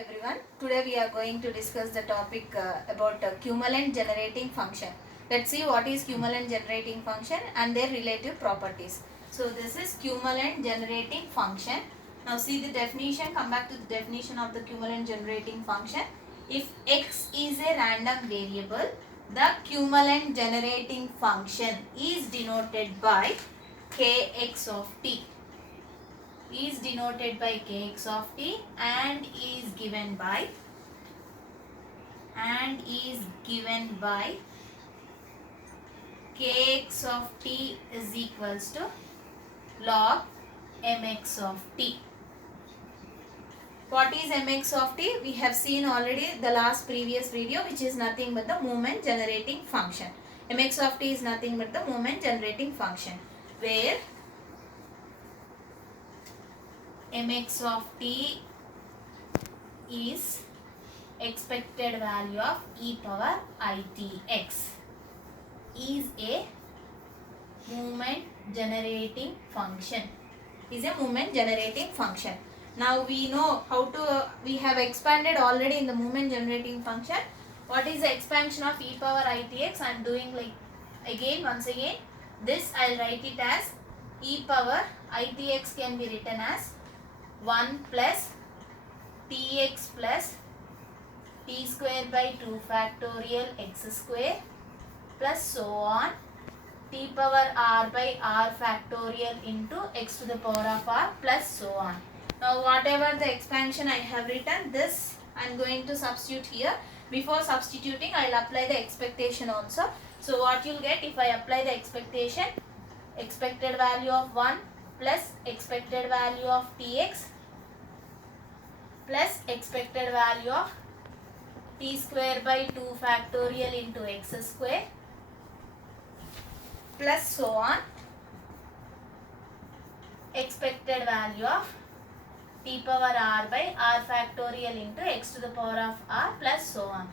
everyone. Today we are going to discuss the topic about cumulant generating function. Let's see what is cumulant generating function and their relative properties. So this is cumulant generating function. Now see the definition. Come back to the definition of the cumulant generating function. If x is a random variable, the cumulant generating function is denoted by kx of t. Is denoted by kx of t and is given by kx of t is equals to log mx of t. What is mx of t? We have seen already the last previous video, which is nothing but the moment generating function. Mx of t is nothing but the moment generating function, where mx of t is expected value of e power itx, is a moment generating function. Now we know how to, we have expanded already in the moment generating function. What is the expansion of e power itx? I am doing like once again. This I will write it as e power itx can be written as 1 plus tx plus t square by 2 factorial x square plus so on t power r by r factorial into x to the power of r plus so on. Now whatever the expansion I have written, this I am going to substitute here. Before substituting, I will apply the expectation also. So what you will get if I apply the expectation, expected value of 1 plus expected value of tx plus expected value of t square by 2 factorial into x square plus so on expected value of t power r by r factorial into x to the power of r plus so on.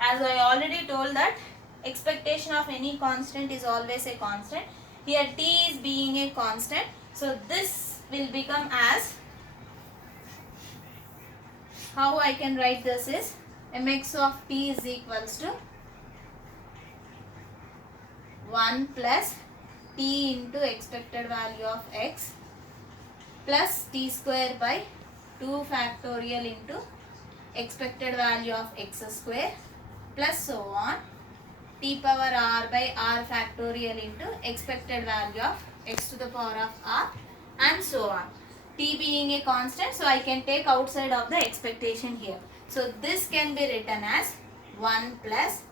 As I already told that expectation of any constant is always a constant. Here t is being a constant. So this will become as, how I can write this is mx of t is equals to 1 plus t into expected value of x plus t square by 2 factorial into expected value of x square plus so on t power r by r factorial into expected value of x to the power of r and so on. T being a constant, so I can take outside of the expectation here. So this can be written as 1 plus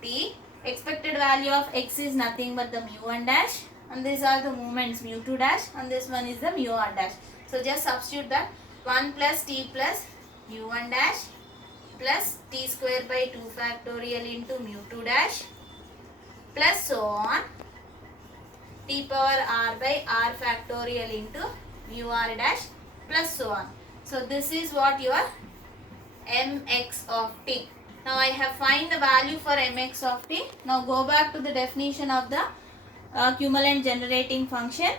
t. Expected value of x is nothing but the mu1 dash, and these are the moments mu2 dash, and this one is the mu1 dash. So just substitute that 1 plus t plus mu1 dash plus t square by 2 factorial into mu2 dash plus so on t power r by r factorial into mu r dash plus so on. So this is what your mx of t. Now I have find the value for mx of t. Now go back to the definition of the cumulant generating function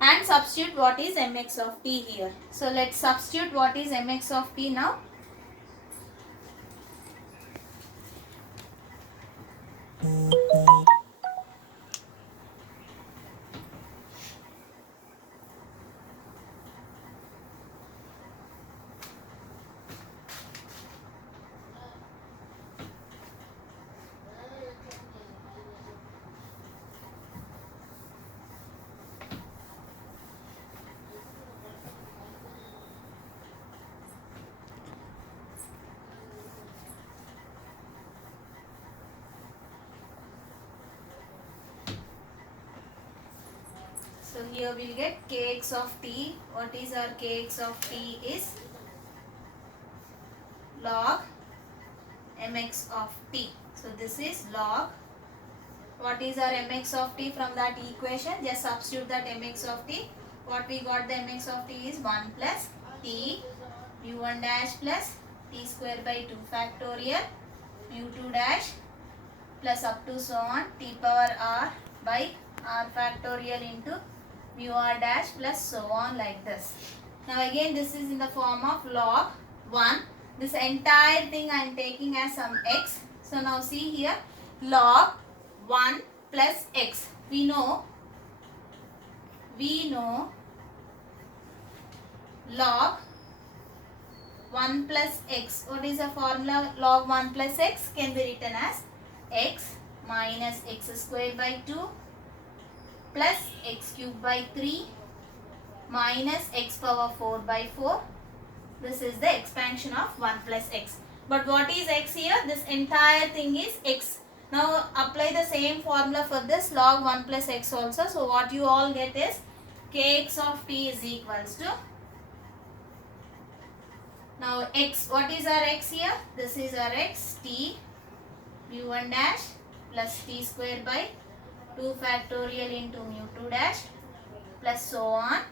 and substitute what is mx of t here. So let's substitute what is mx of t now. So here we will get kx of t. What is our kx of t is log mx of t. So this is log. What is our mx of t from that equation? Just substitute that mx of t. What we got, the mx of t is 1 plus t mu1 dash plus t square by 2 factorial mu2 dash plus up to so on t power r by r factorial into mu r dash plus so on like this. Now again this is in the form of log 1. This entire thing I am taking as some x. So now see here, log 1 plus x. We know log 1 plus x. What is the formula? Log 1 plus x can be written as x minus x squared by 2 plus x cubed by 3 minus x power 4 by 4. This is the expansion of 1 plus x. But what is x here? This entire thing is x. Now apply the same formula for this log 1 plus x also. So what you all get is kx of t is equals to, now x, what is our x here? This is our x, t mu 1 dash plus t square by 2 factorial into mu 2 dash plus so on,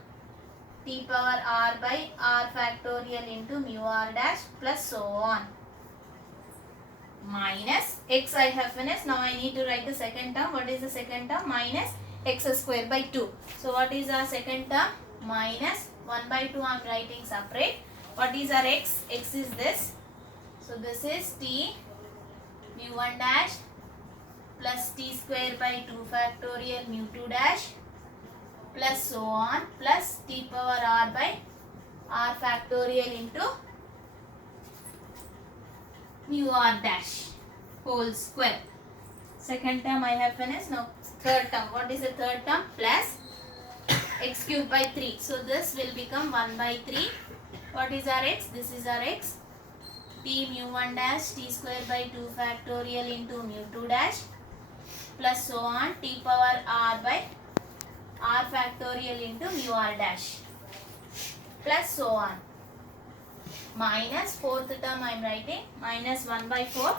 t power r by r factorial into mu r dash plus so on, minus x I have finished. Now I need to write the second term. What is the second term? Minus x square by 2. So what is our second term? Minus 1 by 2 I am writing separate. What is our x? X is this. So this is t mu 1 dash plus t square by 2 factorial mu 2 dash plus so on plus t power r by r factorial into mu r dash whole square. Second term I have finished. Now third term. What is the third term? Plus x cubed by 3. So this will become 1 by 3. What is our x? This is our x. T mu 1 dash t square by 2 factorial into mu 2 dash plus so on, t power r by r factorial into mu r dash plus so on, minus fourth term I am writing minus 1 by 4.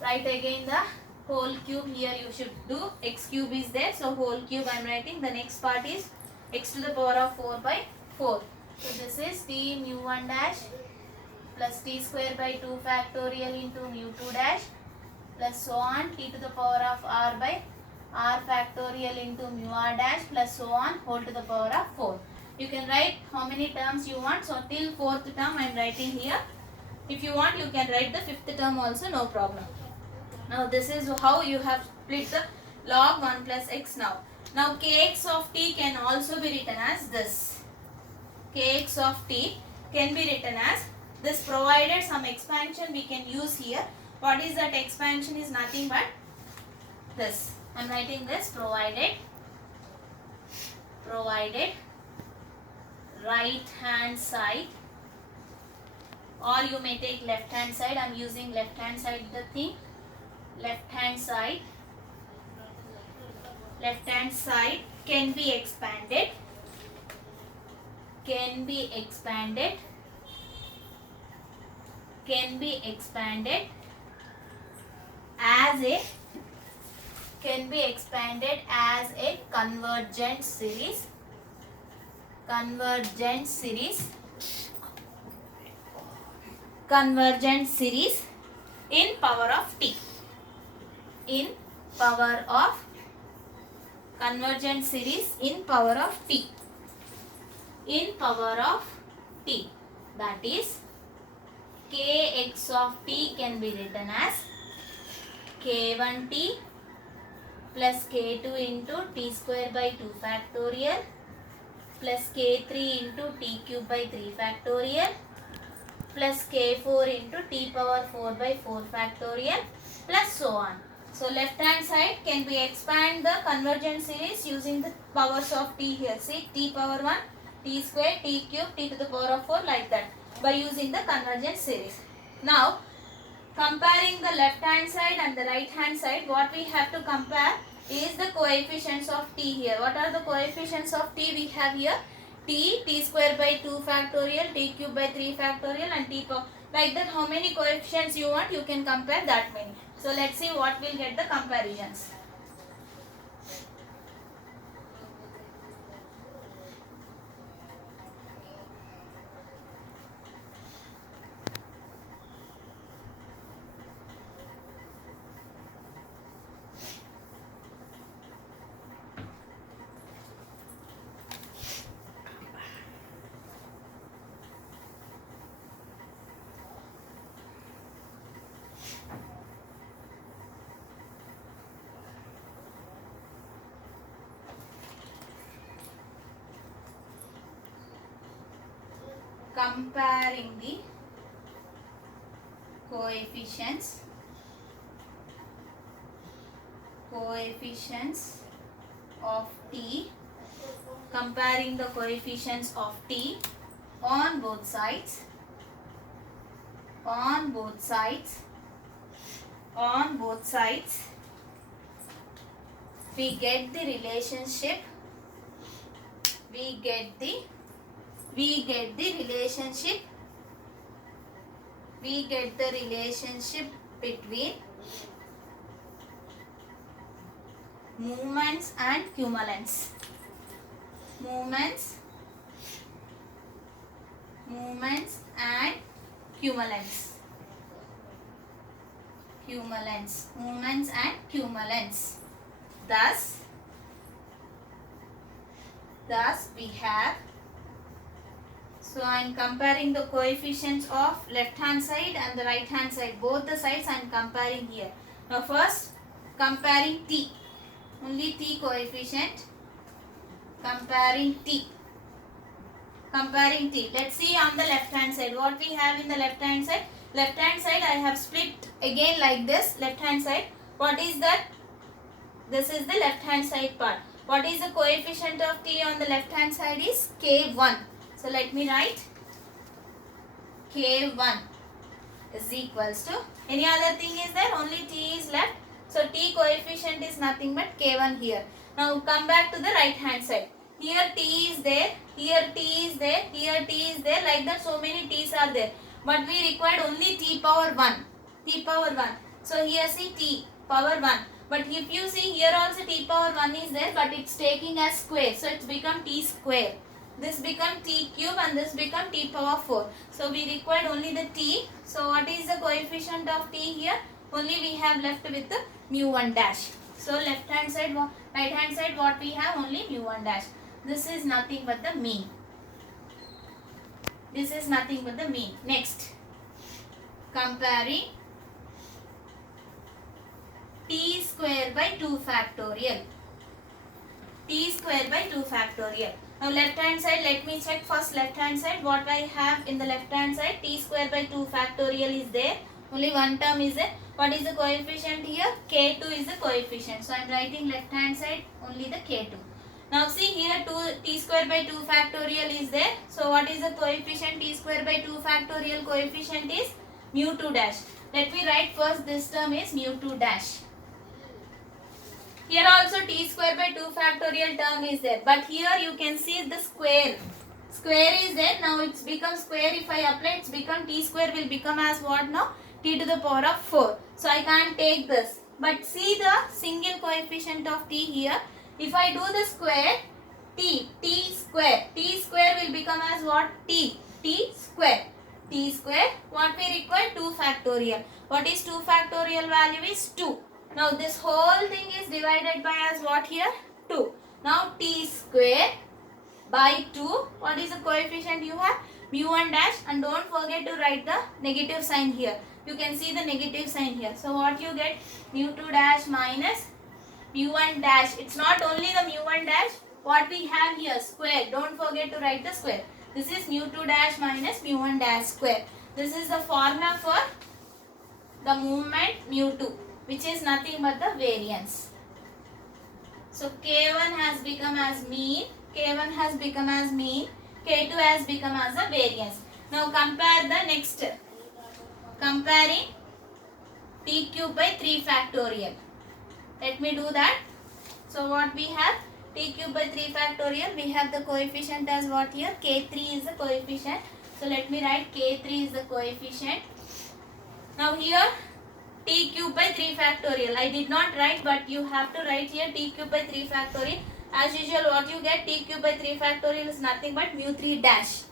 Write again the whole cube. Here you should do x cube is there, so whole cube I am writing. The next part is x to the power of 4 by 4. So this is t mu 1 dash plus t square by 2 factorial into mu 2 dash plus so on, t to the power of r by r factorial into mu r dash plus so on, whole to the power of 4. You can write how many terms you want. So till fourth term I am writing here. If you want, you can write the fifth term also, no problem. Now this is how you have split the log 1 plus x now. Now kx of t can also be written as this. Kx of t can be written as this, provided some expansion we can use here. What is that expansion? Is nothing but this. I am writing this, provided right hand side, or you may take left hand side. I am using left hand side the thing. Left hand side can be expanded as a convergent series in power of t. Convergent series in power of t. That is, kx of t can be written as k1t plus k2 into t square by 2 factorial plus k3 into t cube by 3 factorial plus k4 into t power 4 by 4 factorial plus so on. So left hand side can be expand the convergent series using the powers of t here. See, t power 1, t square, t cube, t to the power of 4, like that, by using the convergent series. Now comparing the left hand side and the right hand side, what we have to compare is the coefficients of t here. What are the coefficients of t we have here? T square by 2 factorial, t cube by 3 factorial and t power. Like that, how many coefficients you want, you can compare that many. So let's see what will get the comparisons. comparing the coefficients of t, comparing the coefficients of t on both sides, we get the relationship between movements and cumulants. Movements and cumulants. Thus we have, so I am comparing the coefficients of left hand side and the right hand side. Both the sides I am comparing here. Now first comparing t. Only t coefficient. Comparing t. Let's see on the left hand side. What we have in the left hand side? Left hand side I have split again like this. Left hand side. What is that? This is the left hand side part. What is the coefficient of t on the left hand side is k1. So let me write k1 is equals to, any other thing is there? Only t is left. So t coefficient is nothing but k1 here. Now come back to the right hand side. Here t is there, here t is there, here t is there, like that so many t's are there. But we required only t power 1. So here see t power 1. But if you see here also t power 1 is there, but it's taking as square. So it's become t square. This become t cube and this become t power 4. So we required only the t. So what is the coefficient of t here? Only we have left with the mu1 dash. So left hand side, right hand side what we have? Only mu1 dash. This is nothing but the mean. Next, comparing t square by 2 factorial. Now left hand side, let me check first left hand side. What I have in the left hand side? T square by 2 factorial is there. Only one term is there. What is the coefficient here? K2 is the coefficient. So I am writing left hand side only the K2. Now see here t square by 2 factorial is there. So what is the coefficient? T square by 2 factorial coefficient is mu2 dash. Let me write first this term is mu2 dash. Here also t square by 2 factorial term is there. But here you can see the square. Square is there. Now it's become square. If I apply, it's become t square will become as what now? T to the power of 4. So I can't take this. But see the single coefficient of t here. If I do the square, t square will become as what? T square. What we require? 2 factorial. What is 2 factorial value is 2. Now this whole thing is divided by as what here? 2. Now t square by 2. What is the coefficient you have? mu1 dash, and don't forget to write the negative sign here. You can see the negative sign here. So what you get? mu2 dash minus mu1 dash. It's not only the mu1 dash. What we have here? Square. Don't forget to write the square. This is mu2 dash minus mu1 dash square. This is the formula for the movement mu2, which is nothing but the variance. So K1 has become as mean, K1 has become as mean, K2 has become as a variance. Now compare the next. Comparing t cube by 3 factorial. Let me do that. So what we have? T cube by 3 factorial. We have the coefficient as what here? K3 is the coefficient. So let me write K3 is the coefficient. Now here t cube by 3 factorial. I did not write, but you have to write here t cube by 3 factorial. As usual, what you get? T cube by 3 factorial is nothing but mu3 dash.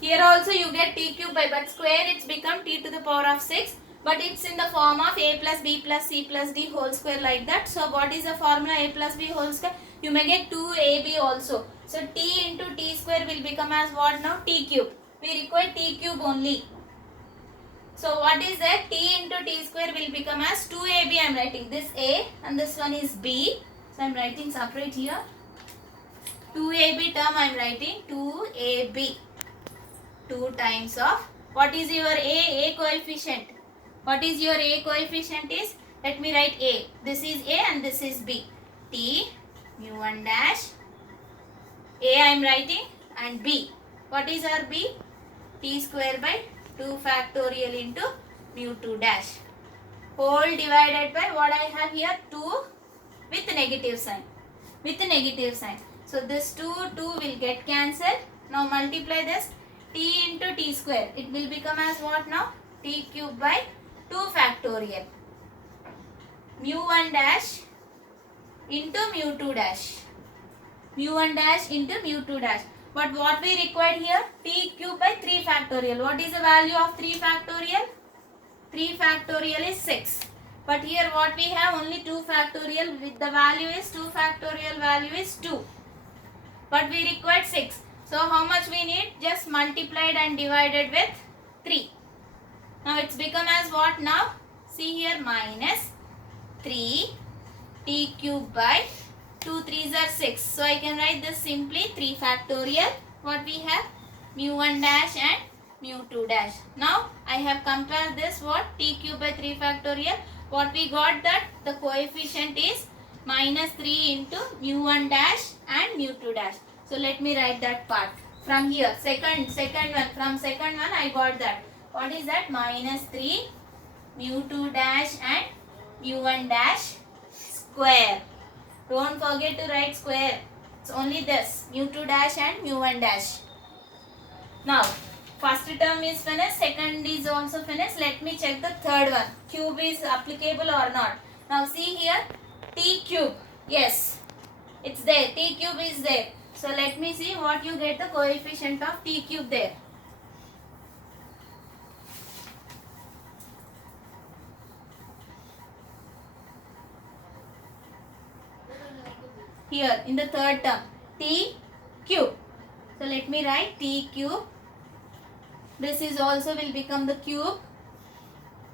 Here also you get t cube by, but square it's become t to the power of 6. But it's in the form of a plus b plus c plus d whole square like that. So what is the formula a plus b whole square? You may get 2ab also. So t into t square will become as what now? T cube. We require t cube only. So what is that? T into t square will become as 2ab. I am writing this a and this one is b. So I am writing separate here. 2ab term I am writing 2ab. 2 times of what is your a coefficient? What is your a coefficient is, let me write a. This is a and this is b. T mu 1 dash. A I am writing and b. What is our b? T square by 2 factorial into mu 2 dash. Whole divided by what I have here 2 with negative sign. With negative sign. So this 2 will get cancelled. Now multiply this t into t square. It will become as what now? T cube by 2 factorial. Mu 1 dash into mu 2 dash. Mu 1 dash into mu 2 dash. But what we required here? T cube by 3 factorial. What is the value of 3 factorial? 3 factorial is 6. But here what we have? Only 2 factorial. With the value is 2 factorial value is 2. But we required 6. So how much we need? Just multiplied and divided with 3. Now it's become as what now? See here, minus 3 t cube by 2 3s are 6. So I can write this simply 3 factorial. What we have? Mu 1 dash and mu 2 dash. Now I have compared this what? T cube by 3 factorial. What we got that the coefficient is minus 3 into mu 1 dash and mu 2 dash. So let me write that part. From here, second one. From second one I got that. What is that? Minus 3 mu 2 dash and mu 1 dash square. Don't forget to write square. It's only this. Mu 2 dash and mu 1 dash. Now, first term is finished. Second is also finished. Let me check the third one. Cube is applicable or not. Now see here. T cube. Yes. It's there. T cube is there. So let me see what you get the coefficient of t cube there. Here in the third term, t cube. So let me write t cube. This is also will become the cube.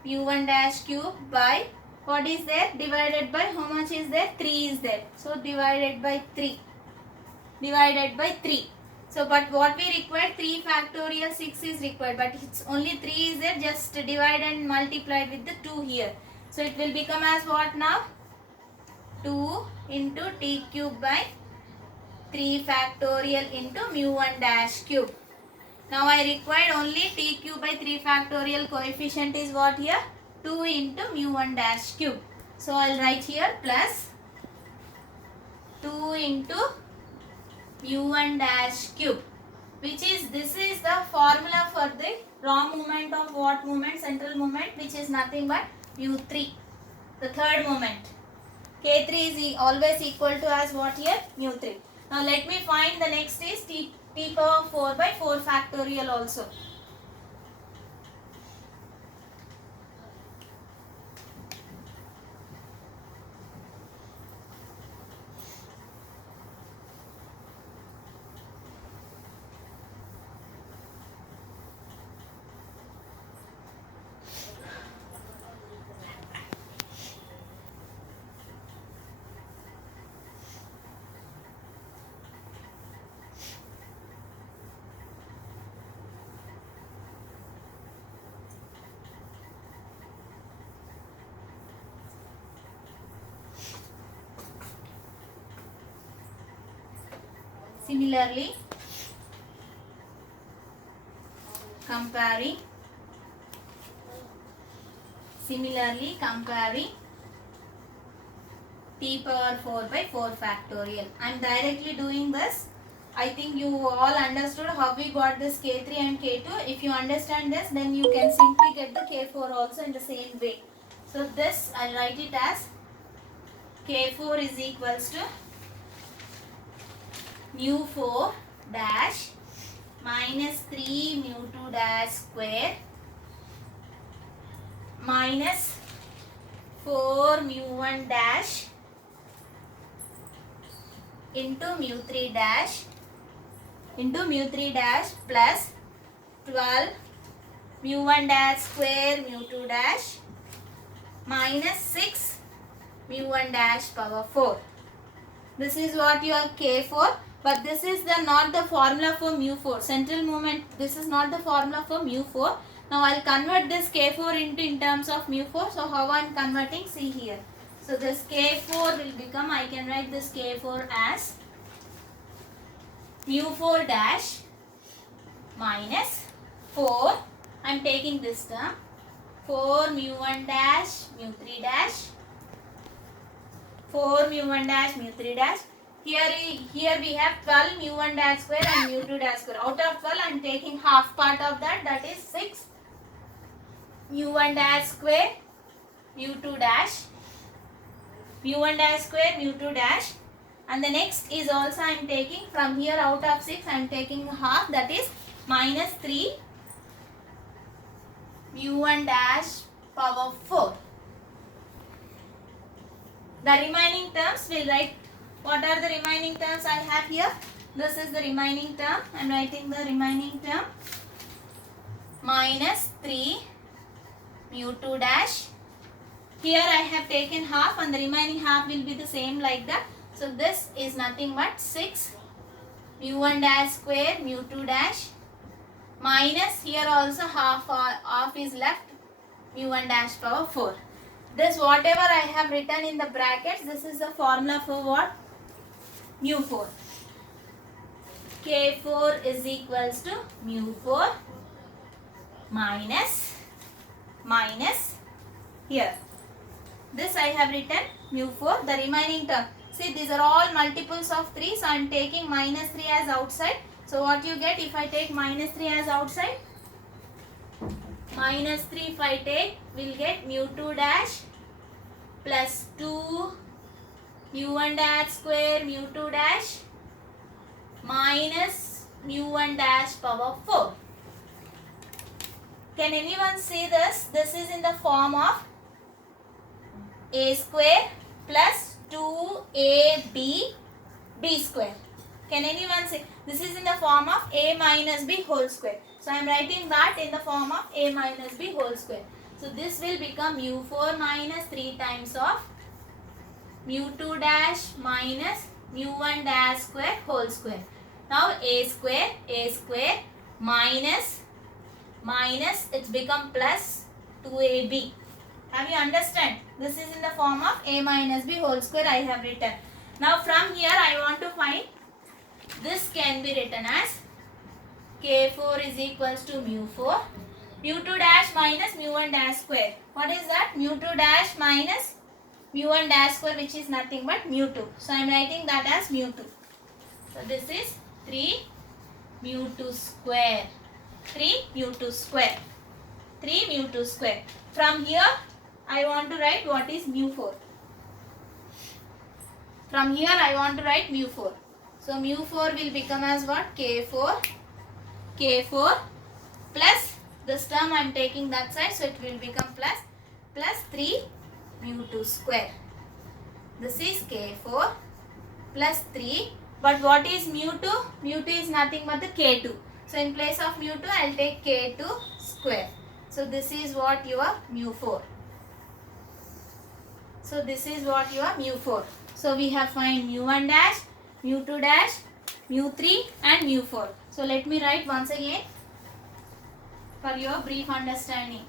mu 1 dash cube by what is there? Divided by how much is there? 3 is there. So divided by 3. Divided by 3. So but what we require? 3 factorial 6 is required. But it's only 3 is there. Just divide and multiply with the 2 here. So it will become as what now? 2 into t cube by 3 factorial into mu 1 dash cube. Now I required only t cube by 3 factorial. Coefficient is what here? 2 into mu 1 dash cube. So I'll write here plus 2 into mu 1 dash cube, which is, this is the formula for the raw moment of what moment? Central moment, which is nothing but mu 3. The third moment. K3 is always equal to as what here? Mu 3. Now let me find the next is t power 4 by 4 factorial also. Similarly, comparing t power 4 by 4 factorial. I am directly doing this. I think you all understood how we got this K3 and K2. If you understand this, then you can simply get the K4 also in the same way. So this I will write it as K4 is equals to mu 4 dash minus 3 mu 2 dash square minus 4 mu 1 dash into mu 3 dash plus 12 mu 1 dash square mu 2 dash minus 6 mu 1 dash power 4. This is what your K4. but this is the not the formula for mu4. Central moment, this is not the formula for mu4. Now I'll convert this k4 into in terms of mu4. So how I'm converting, see here. So this k4 will become, I can write this k4 as mu4 dash minus 4. I'm taking this term, 4 mu1 dash mu3 dash, 4 mu1 dash mu3 dash. Here we have 12 mu1 dash square and mu2 dash square. Out of 12 I am taking half part of that, that is 6 mu1 dash square mu2 dash, mu1 dash square mu2 dash, and the next is also I am taking from here, out of 6 I am taking half, that is minus 3 mu1 dash power 4. The remaining terms will write. What are the remaining terms I have here? This is the remaining term. I am writing the remaining term, minus 3 mu2 dash. Here I have taken half and the remaining half will be the same like that. So this is nothing but 6 mu1 dash square mu2 dash minus, here also half is left, mu1 dash power 4. This whatever I have written in the brackets, this is the formula for what? mu4. K4 is equals to mu4 minus here. This I have written mu4, the remaining term. See, these are all multiples of 3, so I am taking minus 3 as outside. So what you get if I take minus 3 as outside? Minus 3 if I take, will get mu2 dash plus 2 mu1 dash square mu2 dash minus mu1 dash power 4. Can anyone see this? This is in the form of a square plus 2ab b square. Can anyone see? This is in the form of a minus b whole square. So I am writing that in the form of a minus b whole square. So this will become mu4 minus 3 times of mu2 dash minus mu1 dash square whole square. Now a square minus it's become plus 2ab. Have you understand? This is in the form of a minus b whole square I have written. Now from here I want to find, this can be written as k4 is equals to mu4, mu2 dash minus mu1 dash square. What is that? mu2 dash minus mu1 dash square, which is nothing but mu2. So I am writing that as mu2. So this is 3 mu2 square. 3 mu2 square. 3 mu2 square. From here I want to write what is mu4. From here I want to write mu4. So mu4 will become as what? K4 plus this term I am taking that side, so it will become plus 3 mu2 square. This is K4 plus 3. But what is mu2? mu2 is nothing but the K2. So in place of mu2 I will take K2 square. So this is what your mu4. So this is what your mu4. So we have find mu1 dash, mu2 dash, mu3 and mu4. So let me write once again for your brief understanding.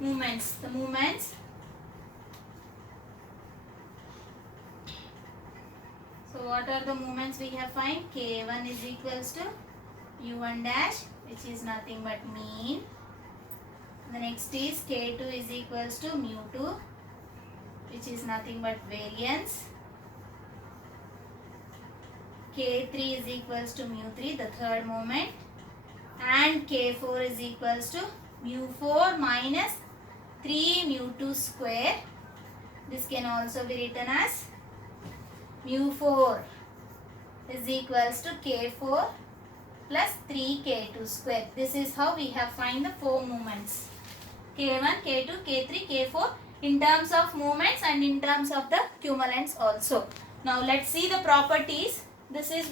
Movements. The movements. So what are the movements we have find? K1 is equals to u1 dash, which is nothing but mean. The next is K2 is equals to mu2, which is nothing but variance. K3 is equals to mu3, the third moment. And K4 is equals to mu4 minus 3 mu2 square. This can also be written as mu4 is equals to K4 plus 3k2 square. This is how we have find the 4 moments. K1, K2, K3, K4 in terms of moments and in terms of the cumulants also. Now let's see the properties. This is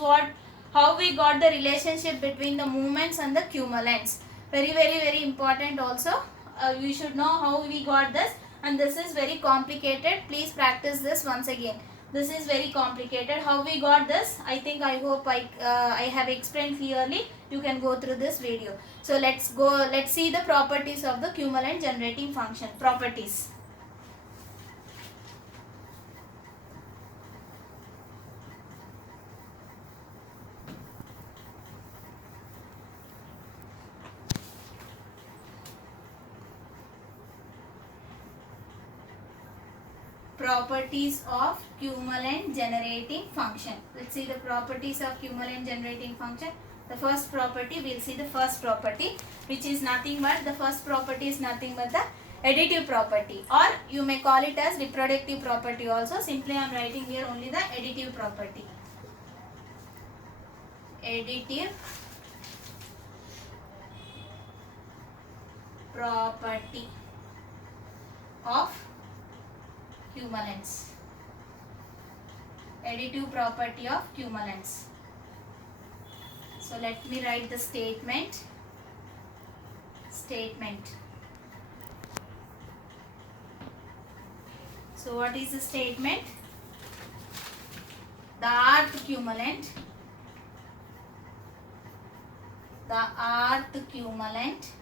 how we got the relationship between the moments and the cumulants. Very important also. You should know how we got this, and this is very complicated. Please practice this once again. This is very complicated. How we got this? I hope I have explained clearly. You can go through this video. So let's see the properties of the cumulant generating function. Properties. Properties of cumulant generating function. Let's see the properties of cumulant generating function. The first property, we'll see the first property, which is nothing but, the first property is nothing but the additive property, or you may call it as reproductive property also. Simply I am writing here only the additive property. Additive property of cumulants. Additive property of cumulants. So let me write the statement. So what is the statement? The rth cumulant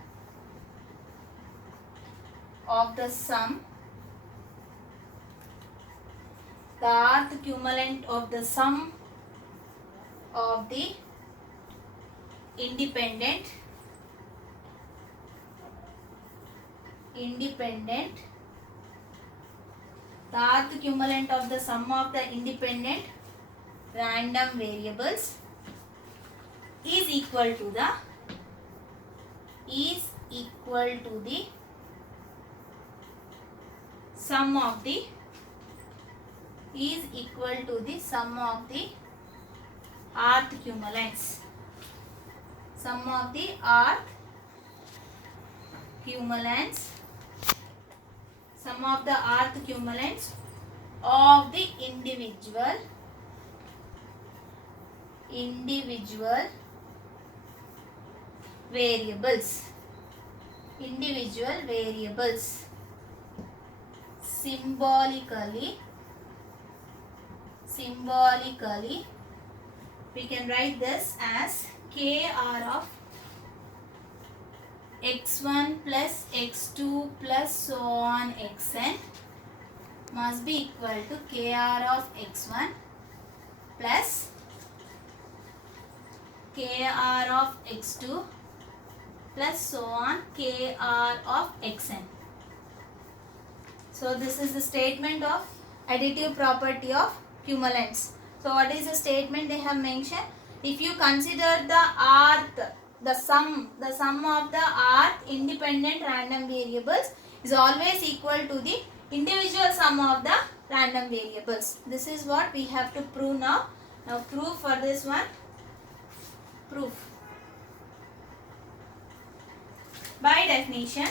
of the sum, the rth cumulant of the sum of the independent the rth cumulant of the sum of the independent random variables is equal to the sum of the rth cumulants. Sum of the rth cumulants of the individual variables. Symbolically we can write this as kr of x1 plus x2 plus so on xn must be equal to kr of x1 plus kr of x2 plus so on kr of xn. So this is the statement of additive property of cumulants. So what is the statement they have mentioned? If you consider the sum of the rth independent random variables is always equal to the individual sum of the random variables. This is what we have to prove now. Now proof for this one. Proof. By definition,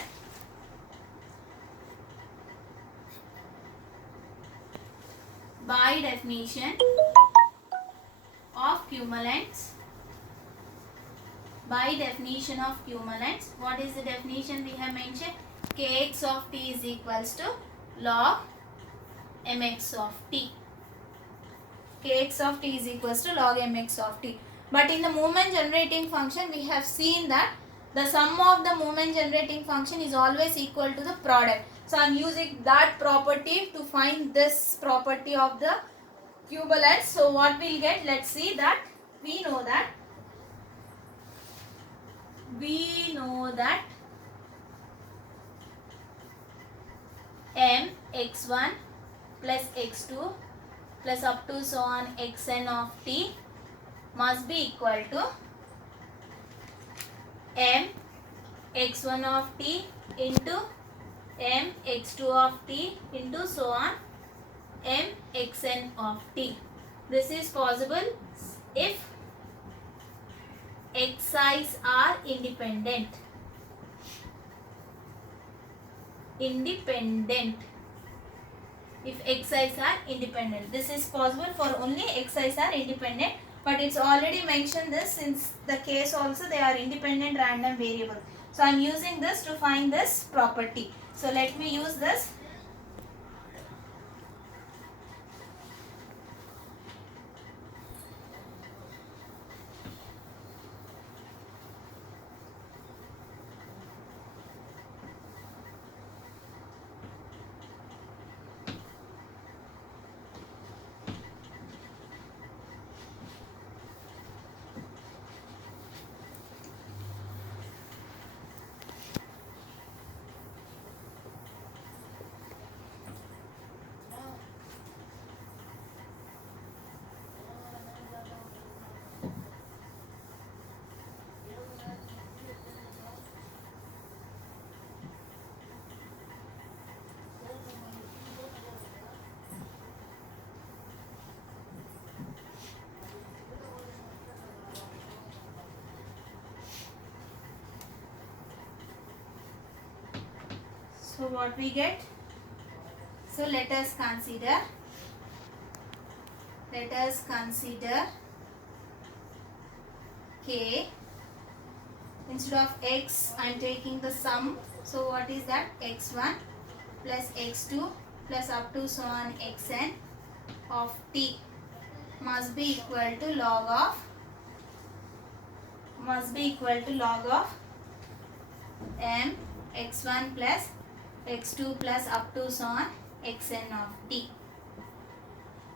of cumulants. By definition of cumulants, what is the definition we have mentioned? Kx of t is equals to log mx of t. Kx of t is equals to log mx of t. But in the moment generating function, we have seen that the sum of the moment generating function is always equal to the product. So I am using that property to find this property of the cumulants. So what we'll get? Let's see that we know that m x1 plus x2 plus up to so on xn of t must be equal to m x1 of t into m x2 of t into so on m xn of t. This is possible if xi's are independent. Independent. If xi's are independent. This is possible for only xi's are independent. But it's already mentioned this since the case also they are independent random variable. So I'm using this to find this property. So let me use this. So what we get? So let us consider k. Instead of x I am taking the sum. So what is that? x1 plus x2 plus up to so on xn of t must be equal to log of m x1 plus x2 plus up to so on xn of t.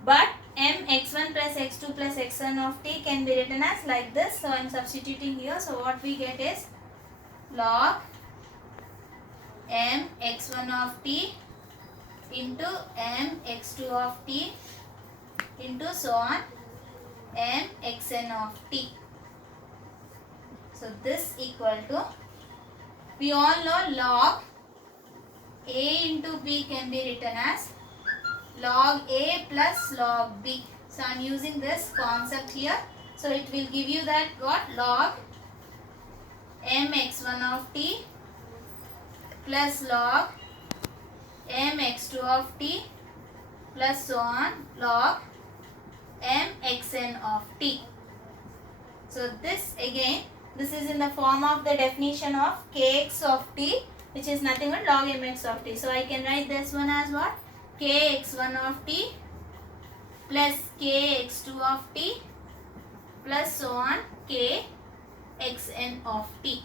But m x1 plus x2 plus xn of t can be written as like this. So I am substituting here. So what we get is log m x1 of t into m x2 of t into so on m xn of t. So this equal to, we all know log a into b can be written as log a plus log b. So I am using this concept here. So it will give you that what? Log m x1 of t plus log m x2 of t plus so on log m xn of t. So this again, this is in the form of the definition of kx of t, which is nothing but log mx of t. So I can write this one as what? kx1 of t plus kx2 of t plus so on kxn of t.